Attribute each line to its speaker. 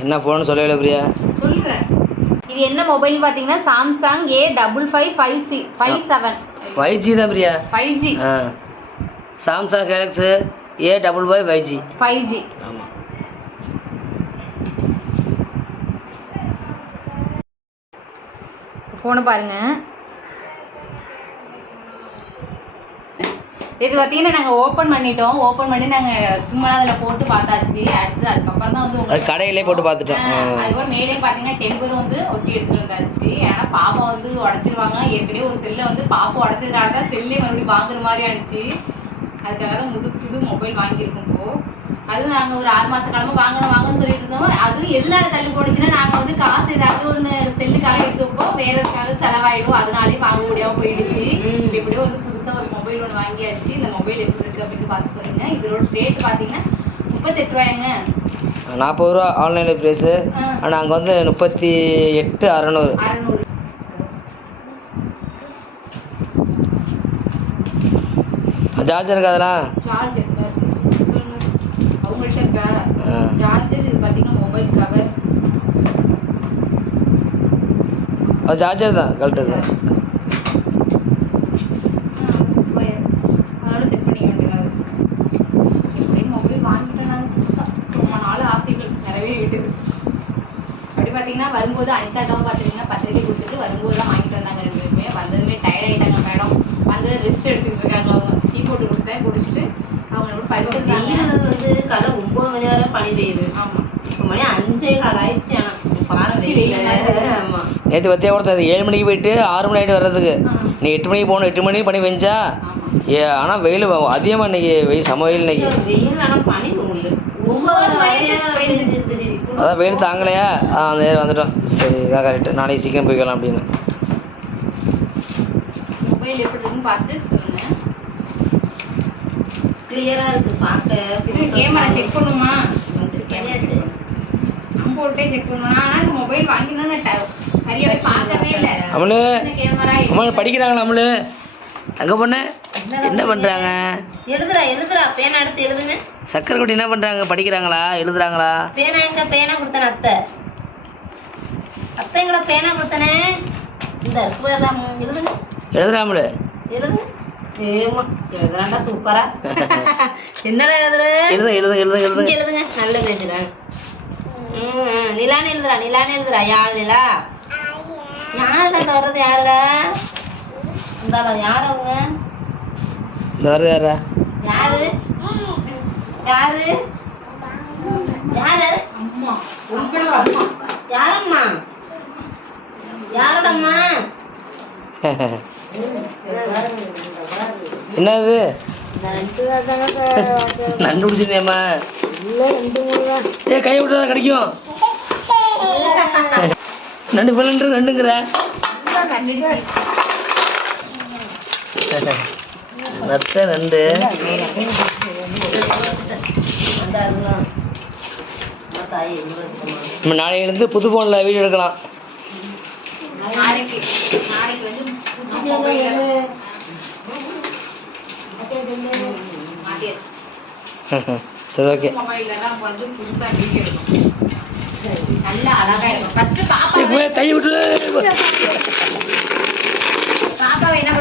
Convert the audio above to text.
Speaker 1: என்ன ஃபோன் சொல்லல பிரியா.
Speaker 2: சொல்கிறேன் இது என்ன மொபைல் பார்த்தீங்கன்னா Samsung A double five five C five seven
Speaker 1: five G தான் Priya.
Speaker 2: Five G
Speaker 1: ah. Samsung Galaxy A double five five G
Speaker 2: five G
Speaker 1: ஆமாம்
Speaker 2: ஃபோனை பாருங்க. இது பார்த்தீங்கன்னா நாங்கள் ஓப்பன் பண்ணிட்டோம். ஓப்பன் பண்ணி நாங்கள் சும்மா அதில் போட்டு பார்த்தாச்சு. அடுத்து அதுக்கப்புறம் தான் வந்து
Speaker 1: கடையிலே போட்டு பார்த்துட்டோம்.
Speaker 2: அதுக்கப்புறம் மேலே பார்த்தீங்கன்னா டெம்பர் வந்து ஒட்டி எடுத்துட்டு வந்தாச்சு. ஏன்னா பாப்பா வந்து உடச்சிருவாங்க. ஏற்கனவே ஒரு செல்லை வந்து பாப்பா உடச்சதுனால தான் செல்லே மறுபடியும் வாங்குற மாதிரி ஆயிடுச்சு. அதுக்காக தான் முது புது மொபைல் வாங்கியிருக்கோம் இப்போ. அதுவும் நாங்கள் ஒரு ஆறு மாச காலமா வாங்கணும் வாங்கணும்னு சொல்லிட்டு இருந்தோம் அதுவும் எதனால தள்ளி போனுச்சுன்னா நாங்கள் வந்து காசு ஏதாவது ஒன்று செல்லுக்காக எடுத்து வைப்போம் வேற எதுக்காவது செலவாயிடும். அதனாலே வாங்க முடியாம போயிடுச்சு. எப்படியோ வந்து புதுசாக ஒரு மொபைல் ஒன்று வாங்கியாச்சு. இந்த மொபைல் எப்படி இருக்கு அப்படின்னு பார்த்து சொல்லுங்க. இதோட ரேட் பார்த்தீங்கன்னா முப்பத்தெட்டு ரூபாய்ங்க.
Speaker 1: நாற்பது ரூபா ஆன்லைனில் ப்ரைஸு. ஆனால் அங்கே வந்து முப்பத்தி எட்டு அறநூறு. இருக்கா அதெல்லாம்? ஆ.
Speaker 2: சார்ஜர் இது பார்த்தீங்கன்னா மொபைல் கவர்
Speaker 1: அது சார்ஜர் தான் கரெக்டு தான்.
Speaker 2: பார்த்தீங்கன்னா வரும்போது அனிதாக்காவும் பார்த்துக்கிங்க பத்திரிக்கை கொடுத்துட்டு வரும்போது தான் வாங்கிட்டு வந்தாங்க ரெண்டு பேருமே. வந்ததுமே டயர்ட் ஆயிட்டாங்க மேடம் வந்து ரெஸ்ட் எடுத்துட்டு இருக்காங்க அவங்க. டீ போட்டு கொடுத்தேன் குடிச்சிட்டு அவங்களோட படிச்சிருந்தாங்க
Speaker 3: வெயில் வந்து காலை ஒன்பது மணி வரை பனி பெய்யுது
Speaker 2: ஆமா.
Speaker 3: இப்போ மணி அஞ்சே கால் ஆயிடுச்சு
Speaker 1: நேற்று பத்தியா கொடுத்தது ஏழு மணிக்கு போயிட்டு ஆறு மணி ஆகிட்டு வர்றதுக்கு. நீ எட்டு மணிக்கு போகணும் எட்டு மணிக்கு பனி பெஞ்சா
Speaker 2: ஆமா.
Speaker 1: ஏ ஆனால் வெயில் அதிகமாக இன்னைக்கு வெயில் சம வெயில் இன்னைக்கு. அதான் வெயில் தாங்கலையா? அந்த நேரம் வந்துட்டோம். சரி இதான் கரெக்டு நாளைக்கு சீக்கிரம் போய்க்கலாம் அப்படின்னு.
Speaker 2: மொபைல் எப்படி இருக்குன்னு சொல்லுங்க.
Speaker 3: கிளியரா இருக்கு பார்க்க.
Speaker 2: கேமரா செக் பண்ணுமா?
Speaker 3: பண்ணியாச்சு.
Speaker 2: அம்போட்டே செக் பண்ணுமா ஆனா இந்த மொபைல் வாங்கினோன்னு சரியாவே பார்க்கவே இல்லை.
Speaker 1: அம்மளு
Speaker 2: கேமரா
Speaker 1: அம்மா படிக்கிறாங்களா அம்மளு அங்கே பொண்ணு என்ன பண்ணுறாங்க
Speaker 3: எழுதுறா எழுதுறா பேனா எடுத்து எழுதுங்க.
Speaker 1: சக்கரை குட்டி என்ன பண்ணுறாங்க படிக்கிறாங்களா? எழுதுறாங்களா?
Speaker 3: பேனா எங்க? பேனா கொடுத்தன அத்தை. அத்தை எங்கட பேனா கொடுத்தனே? இந்த எழுதுங்க.
Speaker 1: எழுதுறாமலு.
Speaker 3: எழுதுங்க. சூப்பரா. என்னடா எழுதுற?
Speaker 1: எழுது எழுது எழுது
Speaker 3: இங்க
Speaker 1: எழுது
Speaker 3: எழுதுங்க நல்ல பேஜ்டா நிலான்னு எழுதுறா நிலான்னு எழுதுறா யாழ் நிலா? யாருடா இந்த வர்றது யாருடா? இந்தாடா யார் அவங்க?
Speaker 1: இந்த யாரா
Speaker 3: யாரு? யாரு? யாரு?
Speaker 2: அம்மா. உங்களோட அம்மா.
Speaker 3: யாரம்மா? யாரோடம்மா?
Speaker 1: என்னது? நண்டு பிடிச்சிருந்தேம்மா ஏ கை விட்டுறதா கிடைக்கும். நண்டு பிள்ளைன்ற நண்டுங்கிற. நத்த நண்டு. நம்ம நாளையிலேருந்து புது ஃபோனில் வீடியோ எடுக்கலாம்.
Speaker 2: நாளைக்கு நாளைக்கு வந்து
Speaker 1: சரி ஓகே கை விட்டு
Speaker 2: பாப்பாவை என்ன